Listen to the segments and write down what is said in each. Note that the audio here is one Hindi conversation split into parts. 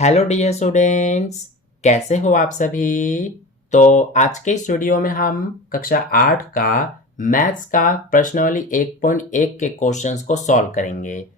हेलो डियर स्टूडेंट्स, कैसे हो आप सभी। तो आज के इस वीडियो में हम कक्षा 8 का मैथ्स का प्रश्नावली 1.1 के क्वेश्चंस को सॉल्व करेंगे।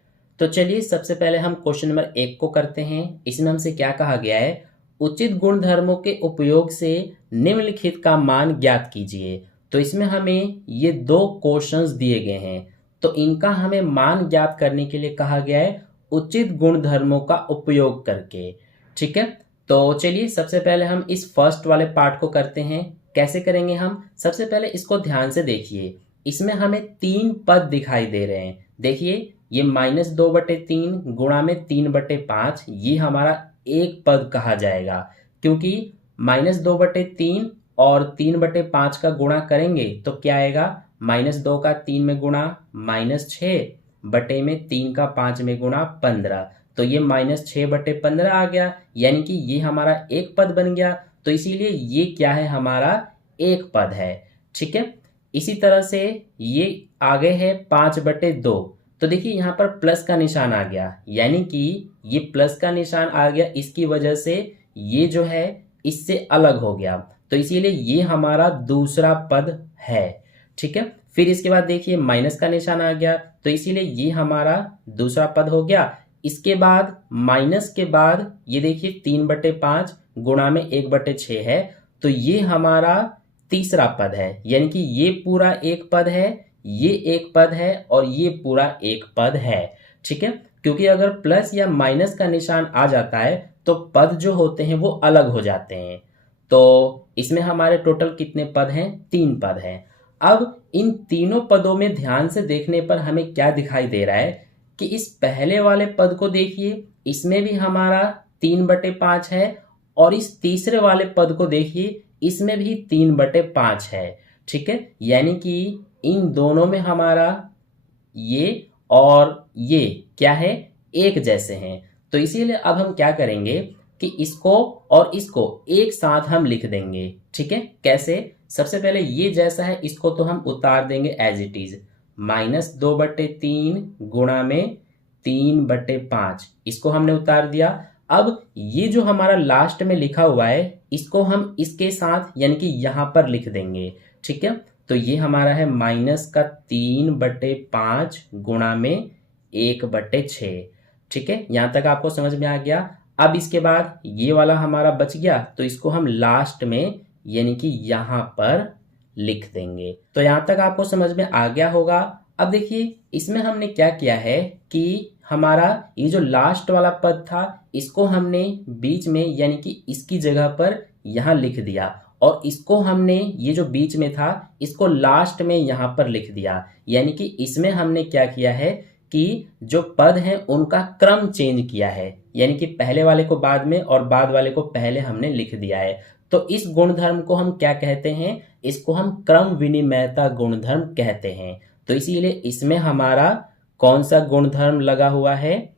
तो चलिए सबसे पहले हम क्वेश्चन नंबर 1 को करते हैं। इसमें हमसे क्या कहा गया है, उचित गुणधर्मों के उपयोग से निम्नलिखित का मान ज्ञात कीजिए। तो इसमें हमें ये दो क्वेश्चंस दिए गए हैं, तो इनका हमें मान ज्ञात करने के लिए कहा गया है उचित गुणधर्मों का उपयोग करके। ठीक है, तो चलिए सबसे पहले हम इस फर्स्ट वाले पार्ट को करते हैं। कैसे करेंगे हम, सबसे पहले इसको ध्यान से देखिए। इसमें हमें तीन पद दिखाई दे रहे हैं। देखिए ये -2/3 गुणा में 3/5, ये हमारा एक पद कहा जाएगा, क्योंकि -2/3 और 3/5 का गुणा करेंगे तो क्या आएगा, -2 का 3 में गुणा -6 बटे में 3 का 5 में गुणा 15, तो ये -6/15 आ गया, यानी कि ये हमारा एक पद बन गया। तो इसीलिए ये क्या है, हमारा एक पद है। ठीक है, इसी तरह से ये आगे है 5/2। तो देखिए यहाँ पर प्लस का निशान आ गया, यानी कि ये प्लस का निशान आ गया, इसकी वजह से ये जो है इससे अलग हो गया, तो इसीलिए ये हमारा दूसरा पद है। ठीक है, फिर इसके बाद देखिए माइनस का निशान आ गया, तो इसीलिए ये हमारा दूसरा पद हो गया। इसके बाद माइनस के बाद ये देखिए 3/5 गुणा में 1/6 है, तो ये हमारा तीसरा पद है, यानी कि ये पूरा एक पद है, ये एक पद है और ये पूरा एक पद है। ठीक है, क्योंकि अगर प्लस या माइनस का निशान आ जाता है तो पद जो होते हैं वो अलग हो जाते हैं। तो इसमें हमारे टोटल कितने पद हैं, 3 पद हैं। अब इन तीनों पदों में ध्यान से देखने पर हमें क्या दिखाई दे रहा है कि इस पहले वाले पद को देखिए, इसमें भी हमारा 3/5 है, और इस तीसरे वाले पद को देखिए, इसमें भी 3/5 है। ठीक है, यानी कि इन दोनों में हमारा ये और ये क्या है, एक जैसे हैं। तो इसीलिए अब हम क्या करेंगे कि इसको और इसको एक साथ हम लिख देंगे। ठीक है, कैसे, सबसे पहले ये जैसा है इसको तो हम उतार देंगे एज इट इज, -2/3 गुणा में 3/5, इसको हमने उतार दिया। अब ये जो हमारा लास्ट में लिखा हुआ है इसको हम इसके साथ यानी कि यहां पर लिख देंगे। ठीक है, तो ये हमारा है -3/5 गुणा में 1/6। ठीक है, यहां तक आपको समझ में आ गया। अब इसके बाद ये वाला हमारा बच गया, तो इसको हम लास्ट में यानी कि यहां पर लिख देंगे। तो यहां तक आपको समझ में आ गया होगा। अब देखिए इसमें हमने क्या किया है कि हमारा ये जो लास्ट वाला पद था इसको हमने बीच में यानी कि इसकी जगह पर यहां लिख दिया, और इसको हमने ये जो बीच में था इसको लास्ट में यहां पर लिख दिया। यानी कि इसमें हमने क्या किया है कि जो पद हैं उनका क्रम चेंज किया है, यानी कि पहले वाले को बाद में और बाद वाले को पहले हमने लिख दिया है। तो इस गुणधर्म को हम क्या कहते हैं, इसको हम क्रम विनिमयता गुणधर्म कहते हैं। तो इसीलिए इसमें हमारा कौन सा गुणधर्म लगा हुआ है,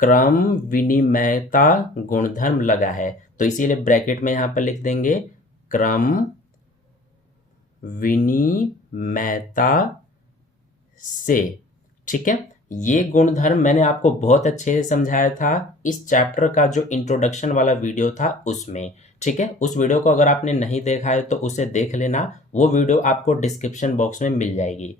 क्रम विनिमयता गुणधर्म लगा है। तो इसीलिए ब्रैकेट में यहां पर लिख देंगे क्रम विनिमयता से। ठीक है, ये गुणधर्म मैंने आपको बहुत अच्छे से समझाया था इस चैप्टर का जो इंट्रोडक्शन वाला वीडियो था उसमें। ठीक है, उस वीडियो को अगर आपने नहीं देखा है तो उसे देख लेना, वो वीडियो आपको डिस्क्रिप्शन बॉक्स में मिल जाएगी।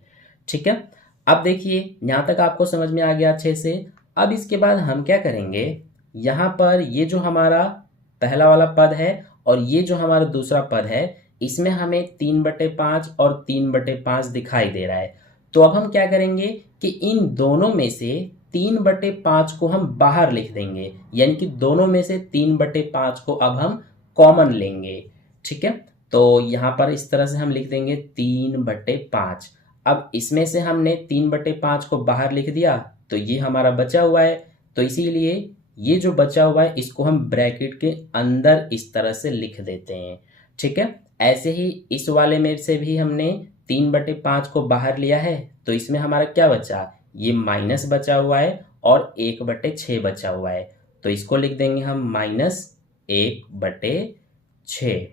ठीक है, अब देखिए यहाँ तक आपको समझ में आ गया अच्छे से। अब इसके बाद हम क्या करेंगे, यहाँ पर ये जो हमारा पहला वाला पद है और ये जो हमारा दूसरा पद है, इसमें हमें 3/5 और 3/5 दिखाई दे रहा है। तो अब हम क्या करेंगे कि इन दोनों में से 3/5 को हम बाहर लिख देंगे, यानी कि दोनों में से 3/5 को अब हम कॉमन लेंगे। ठीक है, तो यहाँ पर इस तरह से हम लिख देंगे 3/5। अब इसमें से हमने 3/5 को बाहर लिख दिया, तो ये हमारा बचा हुआ है। तो इसीलिए ये जो बचा हुआ है इसको हम ब्रैकेट के अंदर इस तरह से लिख देते हैं। ठीक है, ऐसे ही इस वाले में से भी हमने 3/5 को बाहर लिया है, तो इसमें हमारा क्या बचा, ये माइनस बचा हुआ है और 1/6 बचा हुआ है, तो इसको लिख देंगे हम -1/6।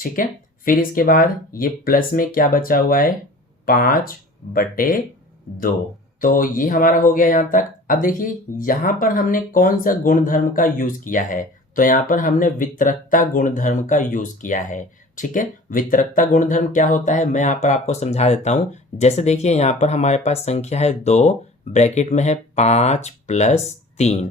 ठीक है, फिर इसके बाद ये प्लस में क्या बचा हुआ है, 5/2। तो ये हमारा हो गया यहाँ तक। अब देखिए यहाँ पर हमने कौन सा गुणधर्म का यूज किया है, तो यहाँ पर हमने वितरकता गुणधर्म का यूज किया है। ठीक है, वितरकता गुणधर्म क्या होता है मैं यहाँ पर आपको समझा देता हूँ। जैसे देखिए यहाँ पर हमारे पास संख्या है 2, ब्रैकेट में है 5 + 3,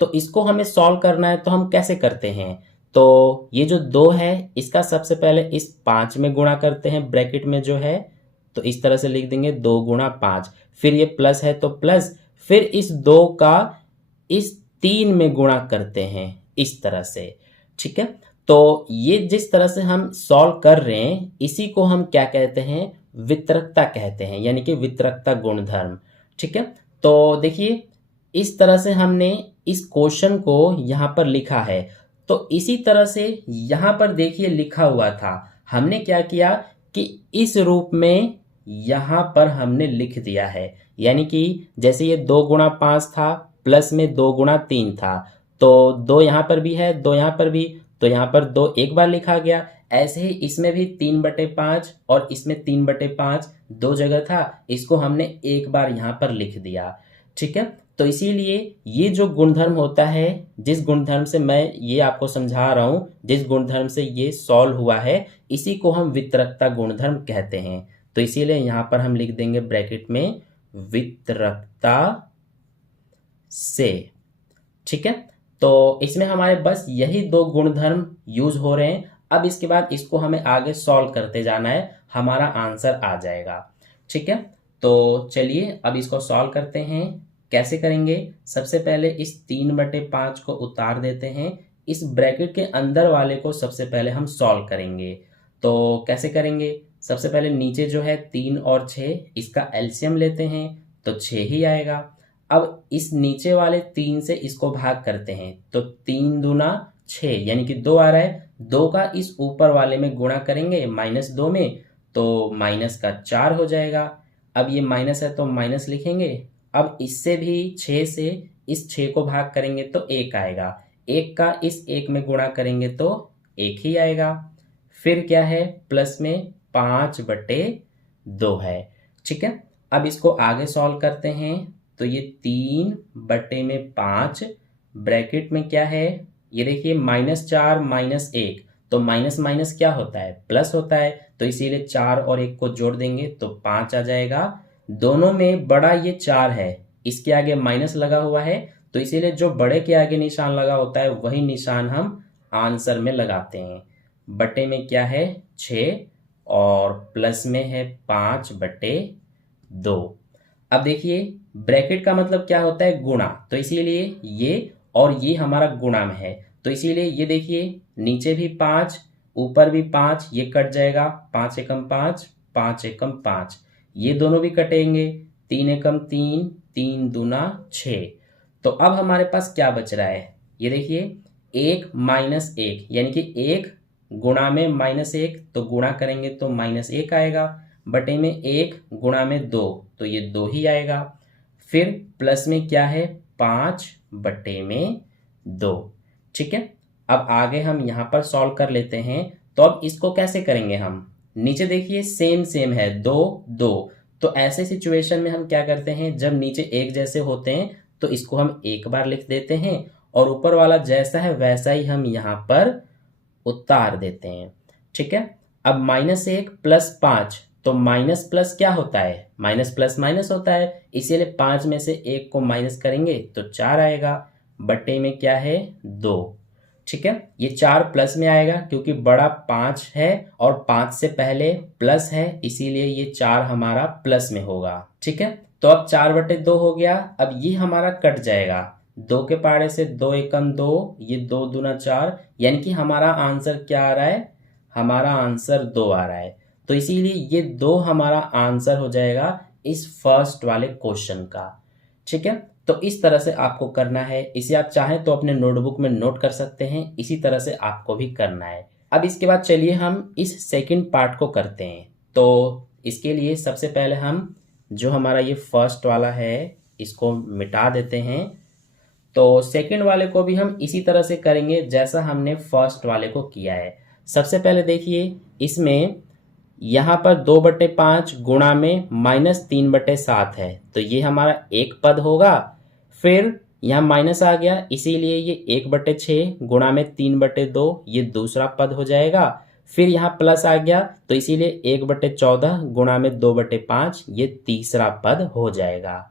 तो इसको हमें सॉल्व करना है तो हम कैसे करते हैं। तो ये जो 2 है इसका सबसे पहले इस 5 में गुणा करते हैं, ब्रैकेट में जो है, तो इस तरह से लिख देंगे 2 × 5, फिर ये प्लस है तो प्लस, फिर इस 2 का इस 3 में गुणा करते हैं इस तरह से। ठीक है, तो ये जिस तरह से हम सॉल्व कर रहे हैं इसी को हम क्या कहते हैं, वितरकता कहते हैं, यानी कि वितरकता गुणधर्म। ठीक है, तो देखिए इस तरह से हमने इस क्वेश्चन को यहाँ पर लिखा है। तो इसी तरह से यहाँ पर देखिए लिखा हुआ था, हमने क्या किया कि इस रूप में यहाँ पर हमने लिख दिया है, यानी कि जैसे ये 2 × 5 था, प्लस में 2 × 3 था, तो 2 यहाँ पर भी है, 2 यहाँ पर भी, तो यहाँ पर 2 एक बार लिखा गया। ऐसे ही इसमें भी 3/5 और इसमें 3/5 दो जगह था, इसको हमने एक बार यहाँ पर लिख दिया। ठीक है, तो इसीलिए ये जो गुणधर्म होता है, जिस गुणधर्म से मैं ये आपको समझा रहा हूँ, जिस गुणधर्म से ये सॉल्व हुआ है, इसी को हम वितरकता गुणधर्म कहते हैं। तो इसीलिए यहाँ पर हम लिख देंगे ब्रैकेट में वितरकता से। ठीक है, तो इसमें हमारे बस यही 2 गुणधर्म यूज हो रहे हैं। अब इसके बाद इसको हमें आगे सॉल्व करते जाना है, हमारा आंसर आ जाएगा। ठीक है, तो चलिए अब इसको सॉल्व करते हैं। कैसे करेंगे, सबसे पहले इस 3/5 को उतार देते हैं, इस ब्रैकेट के अंदर वाले को सबसे पहले हम सॉल्व करेंगे। तो कैसे करेंगे, सबसे पहले नीचे जो है 3 और 6, इसका एलसीएम लेते हैं तो 6 ही आएगा। अब इस नीचे वाले 3 से इसको भाग करते हैं तो 3 दूना 6 यानी कि 2 आ रहा है। 2 का इस ऊपर वाले में गुणा करेंगे -2 में, तो -4 हो जाएगा। अब ये माइनस है तो माइनस लिखेंगे। अब इससे भी 6 से इस 6 को भाग करेंगे तो 1 आएगा। 1 का इस 1 में गुणा करेंगे तो 1 ही आएगा। फिर क्या है, प्लस में 5/2 है। ठीक है, अब इसको आगे सॉल्व करते हैं तो ये 3/5 ब्रैकेट में क्या है, ये देखिए -4 -1, तो माइनस माइनस क्या होता है, प्लस होता है, तो इसीलिए 4 और 1 को जोड़ देंगे तो 5 आ जाएगा। दोनों में बड़ा ये 4 है, इसके आगे माइनस लगा हुआ है, तो इसीलिए जो बड़े के आगे निशान लगा होता है वही निशान हम आंसर में लगाते हैं। बटे में क्या है 6 और प्लस में है 5/2। अब देखिए ब्रैकेट का मतलब क्या होता है, गुणा, तो इसीलिए ये और ये हमारा गुणा में है, तो इसीलिए ये देखिए नीचे भी 5 ऊपर भी 5, ये कट जाएगा, 5 एकम 5 5 एकम 5, ये दोनों भी कटेंगे, 3 एकम 3 3 दूना 6। तो अब हमारे पास क्या बच रहा है, ये देखिए 1 - 1 यानी कि 1 गुणा में -1, तो गुणा करेंगे तो -1 आएगा, बटे में 1 गुणा में 2 तो ये 2 ही आएगा। फिर प्लस में क्या है 5/2। ठीक है, अब आगे हम यहाँ पर सॉल्व कर लेते हैं। तो अब इसको कैसे करेंगे, हम नीचे देखिए सेम है 2 2, तो ऐसे सिचुएशन में हम क्या करते हैं, जब नीचे एक जैसे होते हैं तो इसको हम एक बार लिख देते हैं और ऊपर वाला जैसा है वैसा ही हम यहाँ पर उतार देते हैं। ठीक है, अब -1 + 5, तो माइनस प्लस क्या होता है, माइनस प्लस माइनस होता है, इसीलिए 5 में से 1 को माइनस करेंगे तो 4 आएगा, बटे में क्या है 2। ठीक है, ये 4 प्लस में आएगा क्योंकि बड़ा 5 है और 5 से पहले प्लस है, इसीलिए ये 4 हमारा प्लस में होगा। ठीक है, तो अब 4/2 हो गया। अब ये हमारा कट जाएगा, 2 के पाड़े से 2 एकम 2, ये 2 दूना 4, यानी कि हमारा आंसर क्या आ रहा है, हमारा आंसर 2 आ रहा है। तो इसीलिए ये 2 हमारा आंसर हो जाएगा इस फर्स्ट वाले क्वेश्चन का। ठीक है, तो इस तरह से आपको करना है, इसे आप चाहें तो अपने नोटबुक में नोट कर सकते हैं, इसी तरह से आपको भी करना है। अब इसके बाद चलिए हम इस सेकंड पार्ट को करते हैं। तो इसके लिए सबसे पहले हम जो हमारा ये फर्स्ट वाला है इसको मिटा देते हैं। तो सेकंड वाले को भी हम इसी तरह से करेंगे जैसा हमने फर्स्ट वाले को किया है। सबसे पहले देखिए इसमें यहाँ पर 2/5 गुणा में -3/7 है, तो ये हमारा एक पद होगा। फिर यहाँ माइनस आ गया, इसीलिए ये 1/6 गुणा में 3/2 ये दूसरा पद हो जाएगा। फिर यहाँ प्लस आ गया, तो इसीलिए 1/14 गुणा में 2/5 ये तीसरा पद हो जाएगा।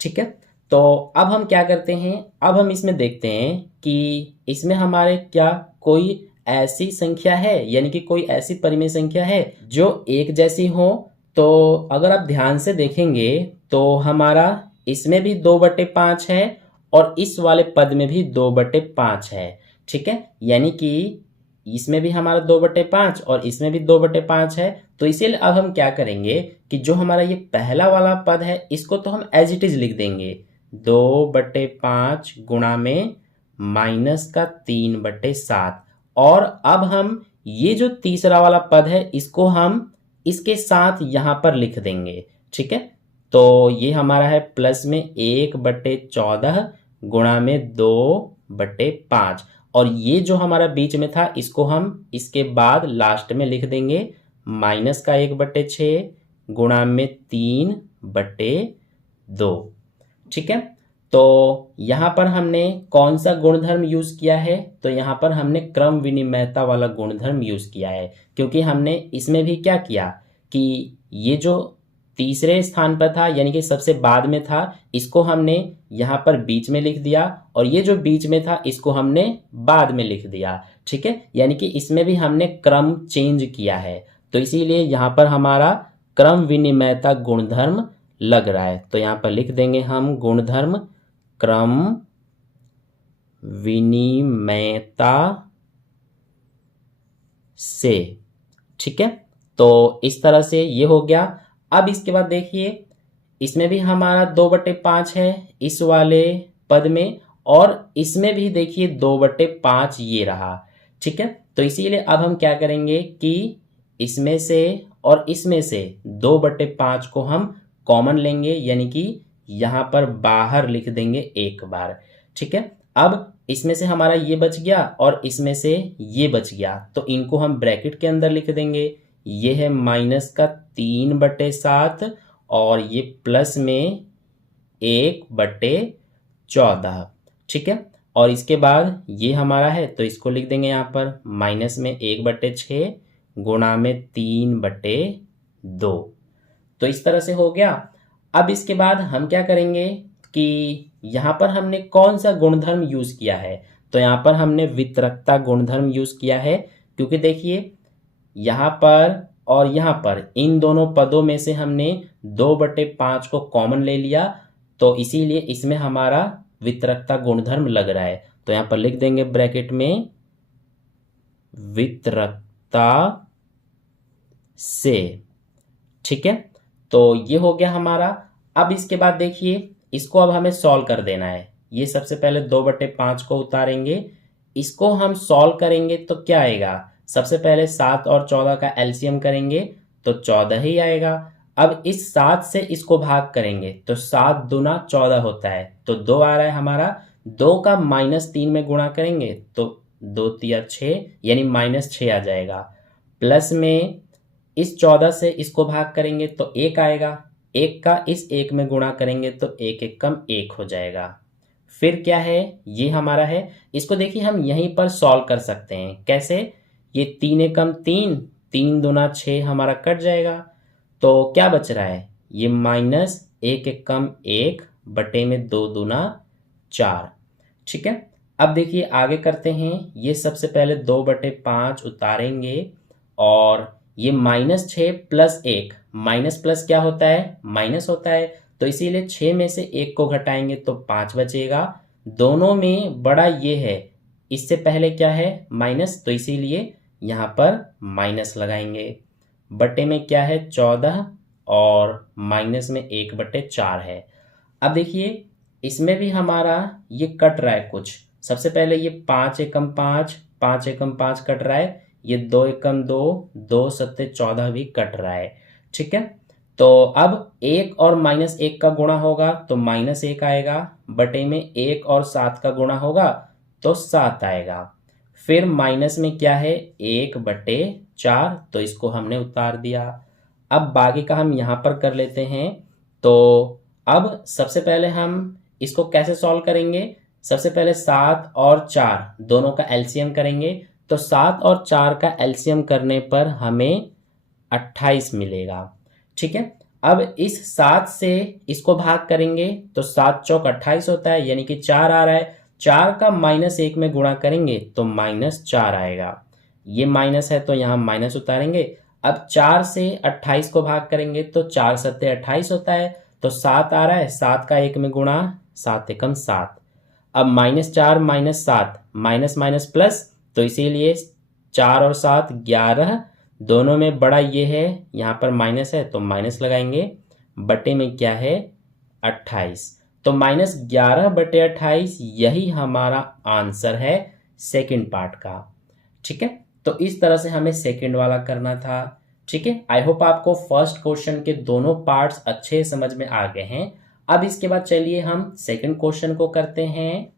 ठीक है, तो अब हम क्या करते हैं, अब हम इसमें देखते हैं कि इसमें हमारे क्या कोई ऐसी संख्या है, यानी कि कोई ऐसी परिमेय संख्या है जो एक जैसी हो। तो अगर आप ध्यान से देखेंगे तो हमारा इसमें भी 2/5 है और इस वाले पद में भी 2/5 है। ठीक है, यानी कि इसमें भी हमारा 2/5 और इसमें भी 2/5 है। तो इसीलिए अब हम क्या करेंगे कि जो हमारा ये पहला वाला पद है इसको तो हम एज इट इज लिख देंगे, 2/5 गुणा में -3/7। और अब हम ये जो तीसरा वाला पद है इसको हम इसके साथ यहां पर लिख देंगे। ठीक है, तो ये हमारा है प्लस में 1/14 गुणा में 2/5। और ये जो हमारा बीच में था इसको हम इसके बाद लास्ट में लिख देंगे -1/6 गुणा में 3/2। ठीक है, तो यहां पर हमने कौन सा गुणधर्म यूज किया है, तो यहां पर हमने क्रम विनिमयता वाला गुणधर्म यूज किया है। क्योंकि हमने इसमें भी क्या किया कि ये जो तीसरे स्थान पर था यानी कि सबसे बाद में था, इसको हमने यहां पर बीच में लिख दिया और ये जो बीच में था इसको हमने बाद में लिख दिया। ठीक है, यानी कि इसमें भी हमने क्रम चेंज किया है, तो इसीलिए यहां पर हमारा क्रम विनिमयता गुणधर्म लग रहा है। तो यहां पर लिख देंगे हम गुणधर्म क्रम विनिमयता से। ठीक है, तो इस तरह से ये हो गया। अब इसके बाद देखिए इसमें भी हमारा 2/5 है इस वाले पद में, और इसमें भी देखिए 2/5 ये रहा। ठीक है, तो इसीलिए अब हम क्या करेंगे कि इसमें से और इसमें से 2/5 को हम कॉमन लेंगे, यानी कि यहां पर बाहर लिख देंगे एक बार। ठीक है, अब इसमें से हमारा ये बच गया और इसमें से ये बच गया, तो इनको हम ब्रैकेट के अंदर लिख देंगे। ये है -3/7 और ये प्लस में 1/14। ठीक है, और इसके बाद ये हमारा है तो इसको लिख देंगे यहाँ पर माइनस में 1/6 गुणा में 3/2। तो इस तरह से हो गया। अब इसके बाद हम क्या करेंगे कि यहाँ पर हमने कौन सा गुणधर्म यूज किया है, तो यहाँ पर हमने वितरकता गुणधर्म यूज किया है। क्योंकि देखिए यहाँ पर और यहाँ पर इन दोनों पदों में से हमने 2/5 को कॉमन ले लिया, तो इसीलिए इसमें हमारा वितरकता गुणधर्म लग रहा है। तो यहाँ पर लिख देंगे ब्रैकेट में वितरकता से। ठीक है, तो ये हो गया हमारा। अब इसके बाद देखिए इसको अब हमें सॉल्व कर देना है। ये सबसे पहले 2/5 को उतारेंगे, इसको हम सॉल्व करेंगे तो क्या आएगा, सबसे पहले 7 और 14 का एलसीएम करेंगे तो 14 ही आएगा। अब इस 7 से इसको भाग करेंगे तो 7 दूना 14 होता है, तो 2 आ रहा है हमारा। 2 का -3 में गुणा करेंगे तो 2 तिया 6 यानी -6 आ जाएगा। प्लस में इस 14 से इसको भाग करेंगे तो 1 आएगा। 1 का इस 1 में गुणा करेंगे तो 1 1 कम 1 हो जाएगा। फिर क्या है, ये हमारा है। इसको देखिए हम यहीं पर सॉल्व कर सकते हैं। कैसे, ये 3 एकम 3, 3 दूना 6 हमारा कट जाएगा, तो क्या बच रहा है, ये -1 एकम 1 बटे में 2 दूना 4। ठीक है, अब देखिए आगे करते हैं। ये सबसे पहले 2/5 उतारेंगे और ये -6 प्लस 1, माइनस प्लस क्या होता है, माइनस होता है, तो इसीलिए 6 में से 1 को घटाएंगे तो 5 बचेगा। दोनों में बड़ा ये है, इससे पहले क्या है माइनस, तो इसीलिए यहाँ पर माइनस लगाएंगे। बटे में क्या है 14 और माइनस में 1/4 है। अब देखिए इसमें भी हमारा ये कट रहा है कुछ। सबसे पहले ये 5 एकम 5, 5 एकम 5 कट रहा है। ये 2 एकम 2, 2 सत्ते 14 भी कट रहा है। ठीक है, तो अब 1 और -1 का गुणा होगा तो -1 आएगा, बटे में 1 और 7 का गुणा होगा तो 7 आएगा। फिर माइनस में क्या है 1/4, तो इसको हमने उतार दिया। अब बाकी का हम यहाँ पर कर लेते हैं। तो अब सबसे पहले हम इसको कैसे सॉल्व करेंगे? सबसे पहले 7 और 4 दोनों का एलसीएम करेंगे। तो 7 और 4 का एलसीएम करने पर हमें 28 मिलेगा। ठीक है, अब इस 7 से इसको भाग करेंगे तो 7 चौक 28 होता है, यानी कि 4 आ रहा है। 4 का -1 में गुणा करेंगे तो -4 आएगा। ये माइनस है तो यहाँ माइनस उतारेंगे। अब 4 से 28 को भाग करेंगे तो 4 सत्ते 28 होता है, तो 7 आ रहा है। 7 का 1 में गुणा, 7 एकम 7। अब -4 -7 माइनस माइनस प्लस, तो इसीलिए 4 और 7 11, दोनों में बड़ा ये है, यहाँ पर माइनस है तो माइनस लगाएंगे, बटे में क्या है 28। तो -11/28 यही हमारा आंसर है सेकंड पार्ट का। ठीक है, तो इस तरह से हमें सेकंड वाला करना था। ठीक है, आई होप आपको फर्स्ट क्वेश्चन के दोनों पार्ट्स अच्छे समझ में आ गए हैं। अब इसके बाद चलिए हम सेकंड क्वेश्चन को करते हैं।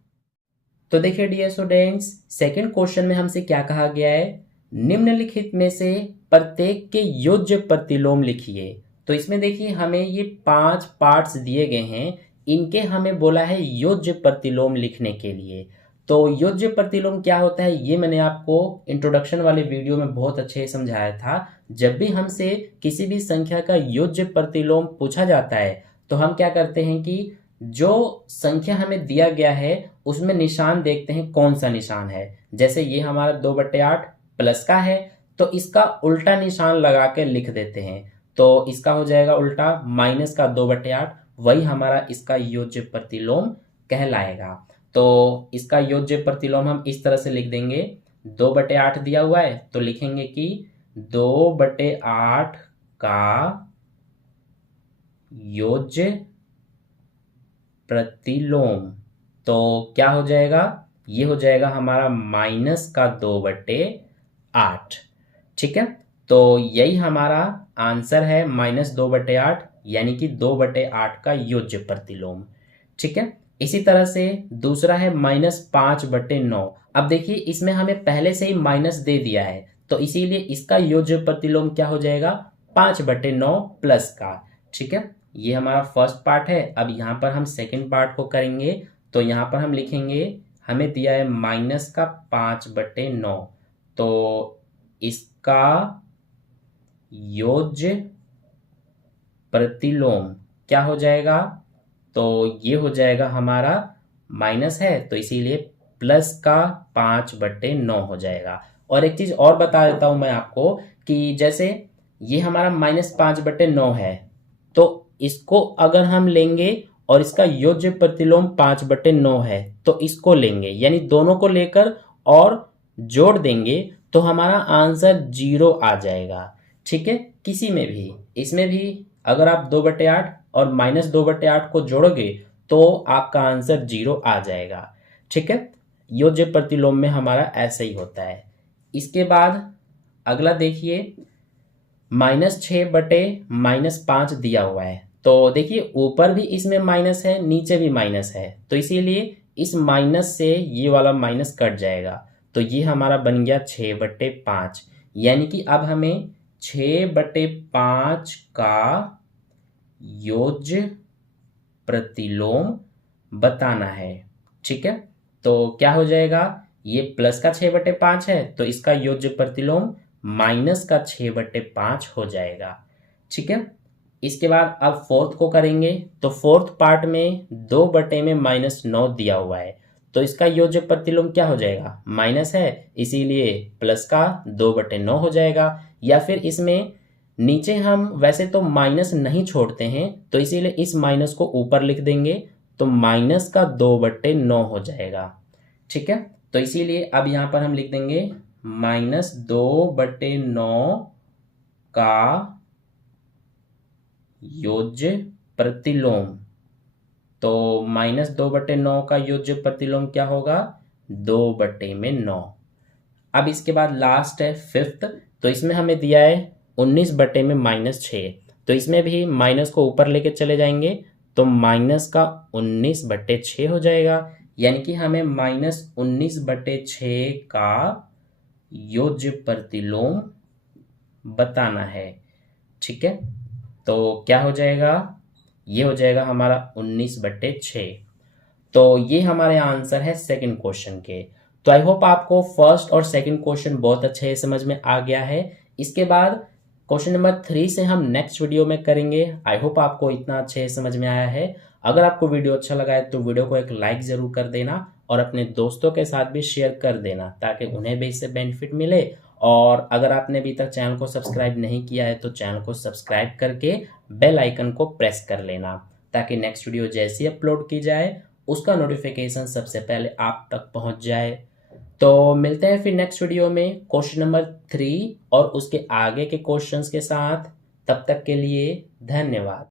तो देखिए डियर स्टूडेंट्स, सेकंड क्वेश्चन में हमसे क्या कहा गया है, निम्नलिखित में से प्रत्येक के योज्य प्रतिलोम लिखिए। तो इसमें देखिए हमें ये 5 पार्ट्स दिए गए हैं, इनके हमें बोला है योज्य प्रतिलोम लिखने के लिए। तो योज्य प्रतिलोम क्या होता है ये मैंने आपको इंट्रोडक्शन वाले वीडियो में बहुत अच्छे से समझाया था। जब भी हमसे किसी भी संख्या का योज्य प्रतिलोम पूछा जाता है तो हम क्या करते हैं कि जो संख्या हमें दिया गया है उसमें निशान देखते हैं कौन सा निशान है। जैसे ये हमारा 2/8 प्लस का है तो इसका उल्टा निशान लगा के लिख देते हैं, तो इसका हो जाएगा उल्टा माइनस का 2/8, वही हमारा इसका योज्य प्रतिलोम कहलाएगा। तो इसका योज्य प्रतिलोम हम इस तरह से लिख देंगे, 2/8 दिया हुआ है तो लिखेंगे कि 2/8 का योज्य प्रतिलोम। तो क्या हो जाएगा, ये हो जाएगा हमारा माइनस का 2/8। ठीक है, तो यही हमारा आंसर है -2/8, यानी कि 2/8 का योज्य प्रतिलोम। ठीक है, इसी तरह से दूसरा है -5/9। अब देखिए इसमें हमें पहले से ही माइनस दे दिया है तो इसीलिए इसका योज्य प्रतिलोम क्या हो जाएगा 5/9 प्लस का। ठीक है, ये हमारा फर्स्ट पार्ट है। अब यहाँ पर हम सेकंड पार्ट को करेंगे तो यहाँ पर हम लिखेंगे, हमें दिया है -5/9, तो इसका योज्य प्रतिलोम क्या हो जाएगा, तो ये हो जाएगा हमारा माइनस है तो इसीलिए प्लस का 5/9 हो जाएगा। और एक चीज और बता देता हूं मैं आपको कि जैसे ये हमारा -5/9 है तो इसको अगर हम लेंगे और इसका योज्य प्रतिलोम 5/9 है तो इसको लेंगे, यानी दोनों को लेकर और जोड़ देंगे तो हमारा आंसर 0 आ जाएगा। ठीक है, किसी में भी, इसमें भी अगर आप 2/8 और -2/8 को जोड़ोगे तो आपका आंसर 0 आ जाएगा। ठीक है, योज्य प्रतिलोम में हमारा ऐसे ही होता है। इसके बाद अगला देखिए, -6/-5 दिया हुआ है। तो देखिए ऊपर भी इसमें माइनस है, नीचे भी माइनस है, तो इसीलिए इस माइनस से ये वाला माइनस कट जाएगा, तो ये हमारा बन गया 6/5। यानी कि अब हमें 6/5 का योज्य प्रतिलोम बताना है। ठीक है, तो क्या हो जाएगा, ये प्लस का 6/5 है तो इसका योज्य प्रतिलोम माइनस का 6/5 हो जाएगा। ठीक है, इसके बाद अब फोर्थ को करेंगे तो फोर्थ पार्ट में 2/-9 दिया हुआ है तो इसका योज्य प्रतिलोम क्या हो जाएगा, माइनस है इसीलिए प्लस का 2/9 हो जाएगा। या फिर इसमें नीचे हम वैसे तो माइनस नहीं छोड़ते हैं तो इसीलिए इस माइनस को ऊपर लिख देंगे तो माइनस का 2/9 हो जाएगा। ठीक है, तो इसीलिए अब यहाँ पर हम लिख देंगे -2/9 का योज्य प्रतिलोम। तो -2/9 का योज्य प्रतिलोम क्या होगा, 2/9। अब इसके बाद लास्ट है फिफ्थ, तो इसमें हमें दिया है 19/-6, तो इसमें भी माइनस को ऊपर लेके चले जाएंगे तो माइनस का 19/6 हो जाएगा। यानी कि हमें -19/6 का योज्य प्रतिलोम बताना है। ठीक है, तो क्या हो जाएगा, ये हो जाएगा हमारा 19/6। तो ये हमारे आंसर है सेकंड क्वेश्चन के। तो आई होप आपको फर्स्ट और सेकंड क्वेश्चन बहुत अच्छे समझ में आ गया है। इसके बाद क्वेश्चन नंबर 3 से हम नेक्स्ट वीडियो में करेंगे। आई होप आपको इतना अच्छे समझ में आया है। अगर आपको वीडियो अच्छा लगा है तो वीडियो को एक लाइक ज़रूर कर देना और अपने दोस्तों के साथ भी शेयर कर देना ताकि उन्हें भी इससे बेनिफिट मिले। और अगर आपने अभी तक चैनल को सब्सक्राइब नहीं किया है तो चैनल को सब्सक्राइब करके बेल आइकन को प्रेस कर लेना ताकि नेक्स्ट वीडियो जैसी अपलोड की जाए उसका नोटिफिकेशन सबसे पहले आप तक पहुंच जाए। तो मिलते हैं फिर नेक्स्ट वीडियो में क्वेश्चन नंबर 3 और उसके आगे के क्वेश्चंस के साथ। तब तक के लिए धन्यवाद।